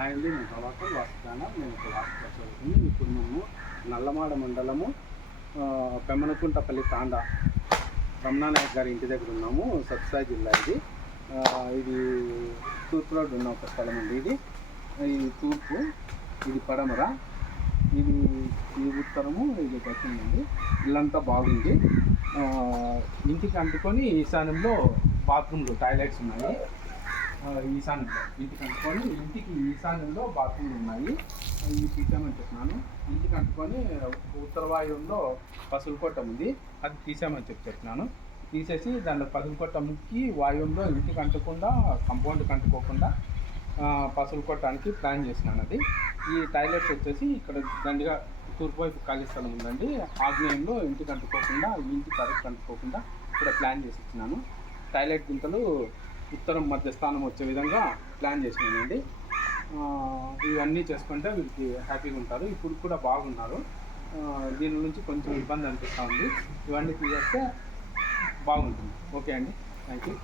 Hi అండి, నేను ప్రభాకర్ వాసుదాన. నేను ఒక వాస్తు చదువుతుంది. ఇప్పుడు మనము నల్లమాడ మండలము పెమ్మనకుంటపల్లి తాండా రమణానాయక్ గారి ఇంటి దగ్గర ఉన్నాము. సత్సాయి జిల్లా ఇది. ఇది తూర్పు రోడ్డు ఉన్న ఒక స్థలం అండి. ఇది తూర్పు, ఇది పడమర, ఇది ఉత్తరము, ఇది దక్షిణండి. ఇల్లంతా బాగుంది. ఇంటికి అంటుకొని ఈశాన్యంలో బాత్రూమ్లు, టాయిలెట్స్ ఉన్నాయి. ఈశాన్యంలో ఇంటికి అంటుకొని, ఇంటికి ఈశాన్యంలో బాత్రూమ్లు ఉన్నాయి. ఇవి తీసామని చెప్తున్నాను. ఇంటికి అంటుకొని ఉత్తర వాయువులో పసులు కొట్ట ఉంది, అది తీసామని చెప్తున్నాను. తీసేసి దాంట్లో పసులు కొట్ట ముక్కి వాయువులో ఇంటికి అంటకుండా, కంపౌండ్కి అంటుకోకుండా పసులు కొట్టడానికి ప్లాన్ చేసినాను. అది ఈ టాయిలెట్స్ వచ్చేసి ఇక్కడ దండిగా తూర్పు వైపు ఖాళీ స్థలం ఉందండి. ఆగ్నేయంలో ఇంటికి అంటుకోకుండా, ఇంటికి కరెక్ట్ అంటుకోకుండా ఇక్కడ ప్లాన్ చేసి ఇచ్చినాను. టాయిలెట్ గుంతలు ఉత్తరం మధ్య స్థానం వచ్చే విధంగా ప్లాన్ చేసినానండి. ఇవన్నీ చేసుకుంటే వీరికి హ్యాపీగా ఉంటారు. ఇప్పుడు కూడా బాగున్నారు. దీని నుంచి కొంచెం ఇబ్బంది అనిపిస్తూ ఉంది. ఇవన్నీ తీసేస్తే బాగుంటుంది. ఓకే అండి, థ్యాంక్ యూ.